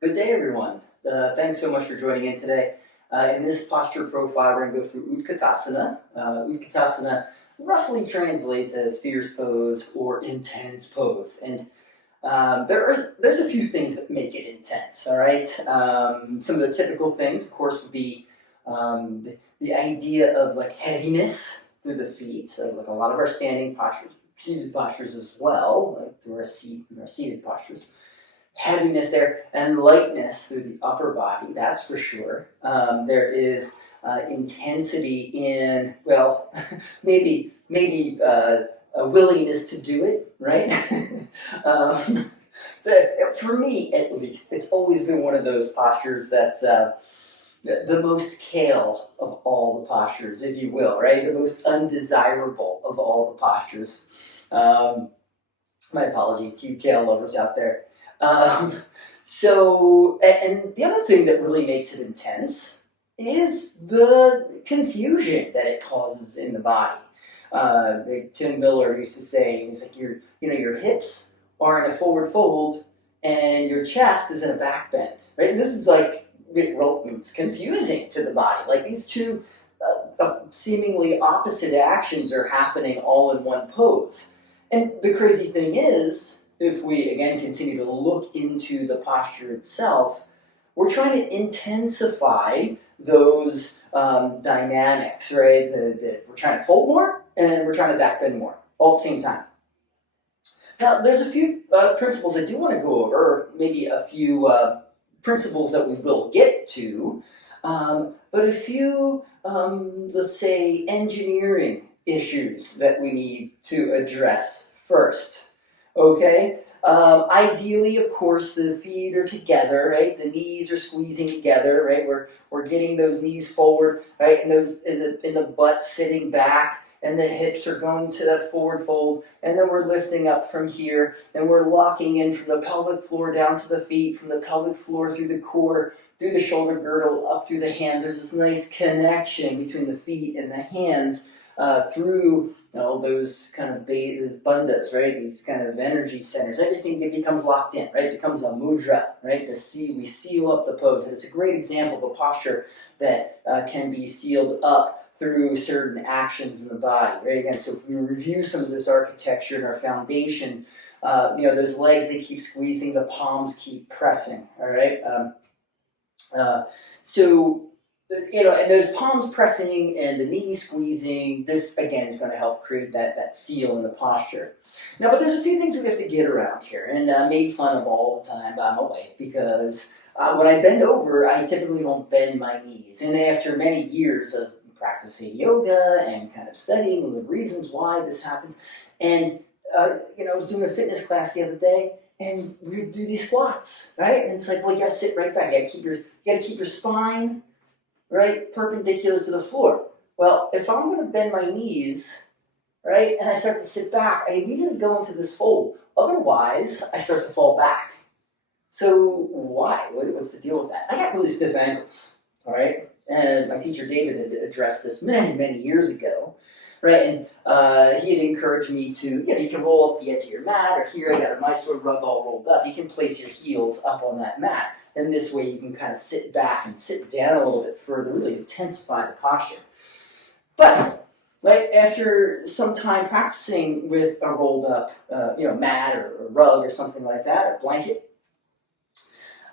Good day, everyone. Thanks so much for joining in today. In this posture profile, we're going to go through Utkatasana. Utkatasana roughly translates as fierce pose or intense pose. And there's a few things that make it intense, all right? Some of the typical things, of course, would be the idea of like heaviness through the feet, so like a lot of our standing postures, seated postures as well, like through our seated postures heaviness there and lightness through the upper body, that's for sure. There is intensity in, well, maybe a willingness to do it, right? um, so for me, at least, it's always been one of those postures that's the most kale of all the postures, if you will, right? The most undesirable of all the postures. Um, my apologies to you kale lovers out there. Um, and the other thing that really makes it intense is the confusion that it causes in the body. Tim Miller used to say, he's like, your hips are in a forward fold and your chest is in a back bend, right? And this is like, it's confusing to the body. Like these two seemingly opposite actions are happening all in one pose. And the crazy thing is, if we again continue to look into the posture itself, we're trying to intensify those dynamics, right? We're trying to fold more and we're trying to back bend more all at the same time. Now, there's a few principles I do want to go over, or maybe a few principles that we will get to, but a few, let's say, engineering issues that we need to address first. Okay? Ideally, of course, the feet are together, right? The knees are squeezing together, right? We're getting those knees forward, right? And those in the butt sitting back, and the hips are going to that forward fold, and then we're lifting up from here, and we're locking in from the pelvic floor down to the feet, from the pelvic floor through the core, through the shoulder girdle, up through the hands. There's this nice connection between the feet and the hands through those kind of those bandhas, right? These kind of energy centers. Everything becomes locked in, right? It becomes a mudra, right? We seal up the pose, and it's a great example of a posture that can be sealed up through certain actions in the body, right? Again, so if we review some of this architecture and our foundation, those legs, they keep squeezing, the palms keep pressing, all right? And those palms pressing and the knees squeezing, this again is going to help create that seal in the posture. Now, but there's a few things that we have to get around here, and made fun of all the time by my wife because when I bend over, I typically don't bend my knees. And after many years of practicing yoga and kind of studying the reasons why this happens, and I was doing a fitness class the other day, and we would do these squats, right? And it's like, well, you got to sit right back. You got to keep your spine right perpendicular to the floor. Well, if I'm going to bend my knees, right, and I start to sit back, I immediately go into this fold. Otherwise, I start to fall back. So why? What's the deal with that? I got really stiff ankles, all right? And my teacher David had addressed this many, many years ago, right? And he had encouraged me to, you can roll up the edge of your mat, or here I got a nice sort of rug all rolled up. You can place your heels up on that mat. And this way you can kind of sit back and sit down a little bit further, really intensify the posture. But like after some time practicing with a rolled up, mat or a rug or something like that, or blanket,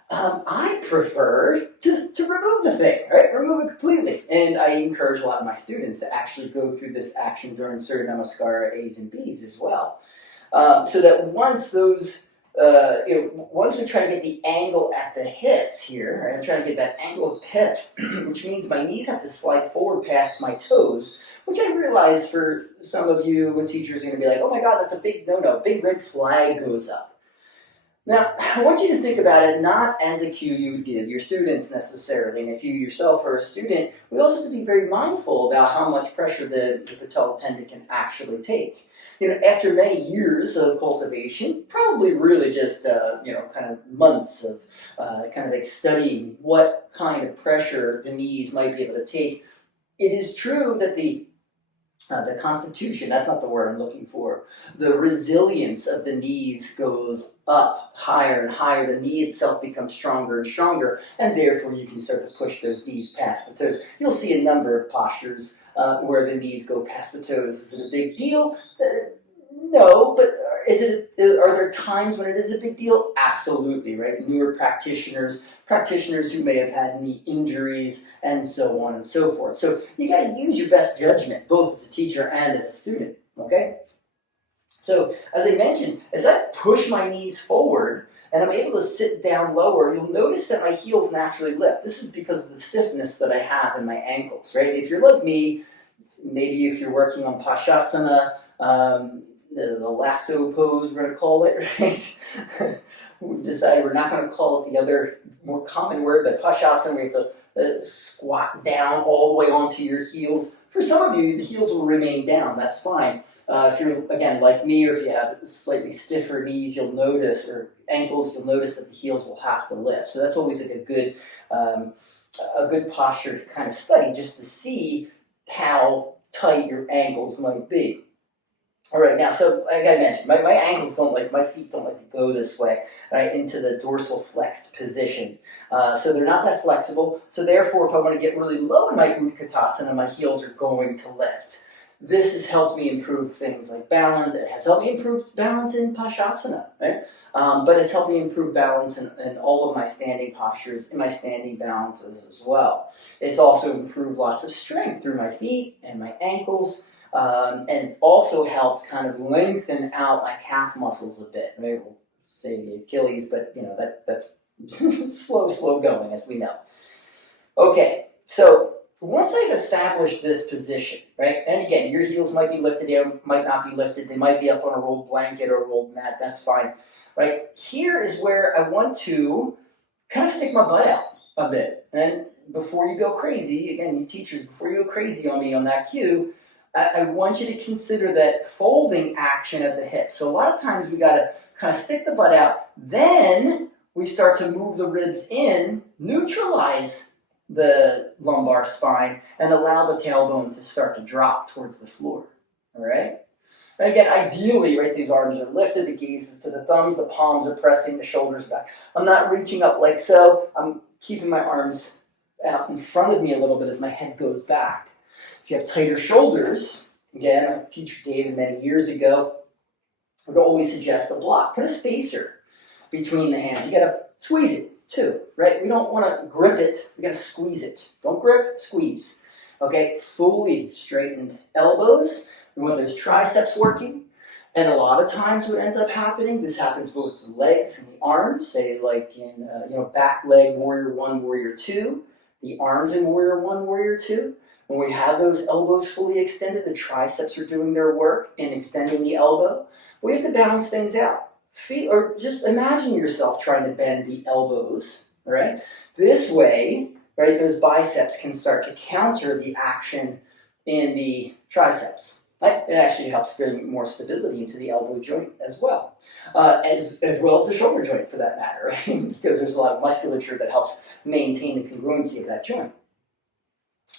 I prefer to remove the thing, right? Remove it completely. And I encourage a lot of my students to actually go through this action during Surya Namaskara A's and B's as well. So that once once we try to get the angle at the hips here, right? I'm trying to get that angle at the hips, which means my knees have to slide forward past my toes, which I realize for some of you teachers are going to be like, oh my God, that's a big no-no. Big red flag goes up. Now, I want you to think about it not as a cue you would give your students necessarily. And if you yourself are a student, we also have to be very mindful about how much pressure the patellar tendon can actually take. After many years of cultivation, probably really just, kind of months of kind of like studying what kind of pressure the knees might be able to take, it is true that the the constitution, that's not the word I'm looking for. The resilience of the knees goes up higher and higher. The knee itself becomes stronger and stronger, and therefore you can start to push those knees past the toes. You'll see a number of postures where the knees go past the toes. Is it a big deal? No, but are there times when it is a big deal? Absolutely, right? Newer practitioners who may have had knee injuries, and so on and so forth. So you got to use your best judgment, both as a teacher and as a student, okay? So as I mentioned, as I push my knees forward and I'm able to sit down lower, you'll notice that my heels naturally lift. This is because of the stiffness that I have in my ankles, right? If you're like me, maybe if you're working on Pashasana, the lasso pose, we're going to call it, right? We've decided we're not going to call it the other more common word, but Pashasana, we have to squat down all the way onto your heels. For some of you, the heels will remain down. That's fine. If you're, again, like me, or if you have slightly stiffer knees, you'll notice, or ankles, you'll notice that the heels will have to lift. So that's always like a good posture to kind of study, just to see how tight your ankles might be. All right, now, so like I mentioned, my ankles my feet don't like to go this way, right, into the dorsal flexed position. So they're not that flexible. So therefore, if I want to get really low in my Utkatasana, my heels are going to lift. This has helped me improve things like balance. It has helped me improve balance in Pashasana, right? But it's helped me improve balance in all of my standing postures, in my standing balances as well. It's also improved lots of strength through my feet and my ankles. And it's also helped kind of lengthen out my calf muscles a bit. Right? We'll say the Achilles, but that's slow going, as we know. Okay, so once I've established this position, right? And again, your heels might be lifted, they might not be lifted. They might be up on a rolled blanket or a rolled mat. That's fine, right? Here is where I want to kind of stick my butt out a bit. And before you go crazy, again, you teachers, before you go crazy on me on that cue, I want you to consider that folding action of the hip. So a lot of times we got to kind of stick the butt out, then we start to move the ribs in, neutralize the lumbar spine, and allow the tailbone to start to drop towards the floor. All right? And again, ideally, right, these arms are lifted, the gaze is to the thumbs, the palms are pressing, the shoulders back. I'm not reaching up like so. I'm keeping my arms out in front of me a little bit as my head goes back. If you have tighter shoulders, again, my teacher David many years ago would always suggest a block. Put a spacer between the hands. You got to squeeze it too, right? We don't want to grip it. We got to squeeze it. Don't grip, squeeze. Okay, fully straightened elbows. We want those triceps working. And a lot of times what ends up happening, this happens both with the legs and the arms, say like in back leg, warrior one, warrior two, the arms in warrior one, warrior two. When we have those elbows fully extended, the triceps are doing their work in extending the elbow. We have to balance things out. Feet, or just imagine yourself trying to bend the elbows, all right? This way, right, those biceps can start to counter the action in the triceps. Right? It actually helps bring more stability into the elbow joint as well. As well as the shoulder joint for that matter, right? Because there's a lot of musculature that helps maintain the congruency of that joint.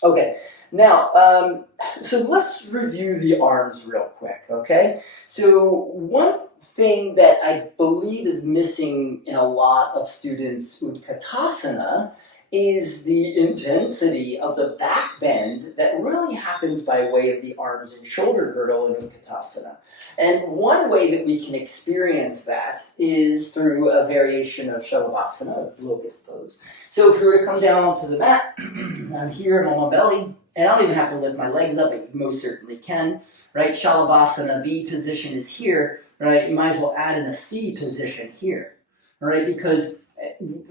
Okay, now, so let's review the arms real quick, okay? So one thing that I believe is missing in a lot of students' Utkatasana is the intensity of the back bend that really happens by way of the arms and shoulder girdle in Utkatasana. And one way that we can experience that is through a variation of Shalabhasana, of locust pose. So if we were to come down onto the mat, I'm here, I'm on my belly, and I don't even have to lift my legs up, but you most certainly can, right? Shalabhasana B position is here, right? You might as well add in a C position here, all right? Because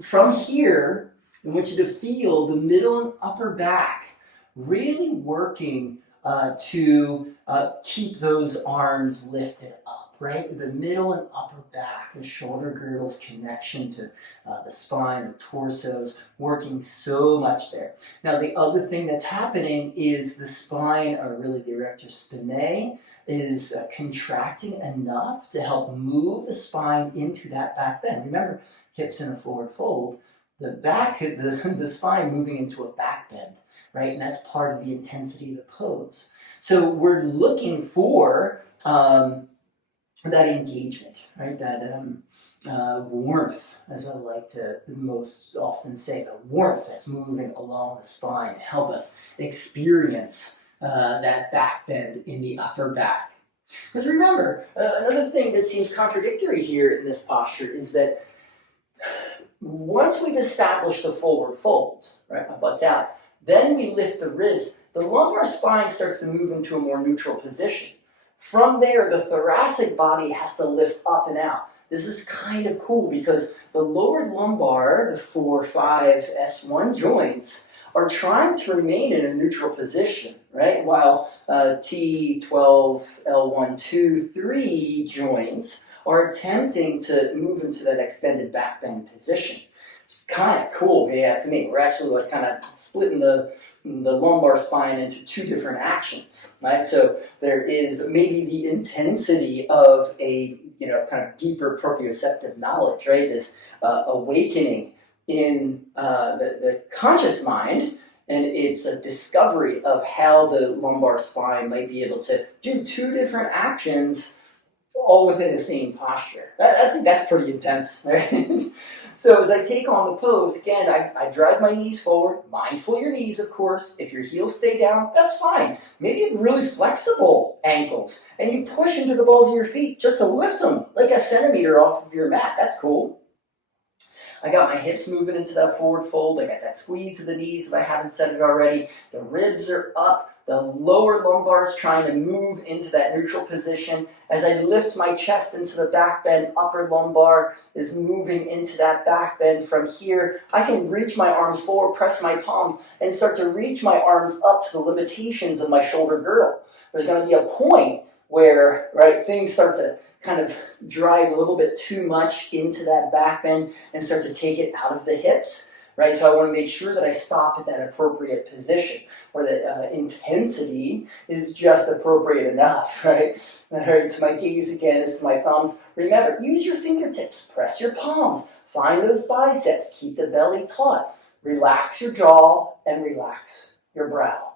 from here, I want you to feel the middle and upper back really working to keep those arms lifted up, right? The middle and upper back, the shoulder girdle's connection to the spine, the torsos, working so much there. Now, the other thing that's happening is the spine, or really the erector spinae, is contracting enough to help move the spine into that back bend. Remember, hips in a forward fold. The back, the spine moving into a back bend, right? And that's part of the intensity of the pose. So we're looking for that engagement, right? That warmth, as I like to most often say, the warmth that's moving along the spine to help us experience that back bend in the upper back. Because remember, another thing that seems contradictory here in this posture is that once we've established the forward fold, right, my butt's out, then we lift the ribs, the lumbar spine starts to move into a more neutral position. From there, the thoracic body has to lift up and out. This is kind of cool because the lower lumbar, the 4, 5, S1 joints, are trying to remain in a neutral position, right? While T12, L1, 2, 3 joints are attempting to move into that extended back bend position. It's kind of cool, if you ask me. We're actually like kind of splitting the lumbar spine into two different actions, right? So there is maybe the intensity of a kind of deeper proprioceptive knowledge, right? This awakening in the conscious mind, and it's a discovery of how the lumbar spine might be able to do two different actions all within the same posture. I think that's pretty intense, right? So as I take on the pose, again, I drive my knees forward, mindful your knees, of course. If your heels stay down, that's fine. Maybe you have really flexible ankles, and you push into the balls of your feet just to lift them like a centimeter off of your mat. That's cool. I got my hips moving into that forward fold. I got that squeeze of the knees if I haven't said it already. The ribs are up. The lower lumbar is trying to move into that neutral position. As I lift my chest into the back bend, upper lumbar is moving into that back bend. From here, I can reach my arms forward, press my palms, and start to reach my arms up to the limitations of my shoulder girdle. There's going to be a point where, right, things start to kind of drive a little bit too much into that back bend and start to take it out of the hips, right? So I want to make sure that I stop at that appropriate position where the intensity is just appropriate enough, right? All right, so my gaze again is to my thumbs. Remember, use your fingertips, press your palms, find those biceps, keep the belly taut, relax your jaw and relax your brow.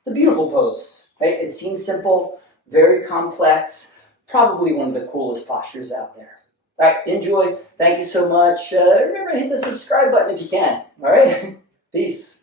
It's a beautiful pose, right? It seems simple, very complex, probably one of the coolest postures out there. All right, enjoy. Thank you so much. Remember to hit the subscribe button if you can. All right, peace.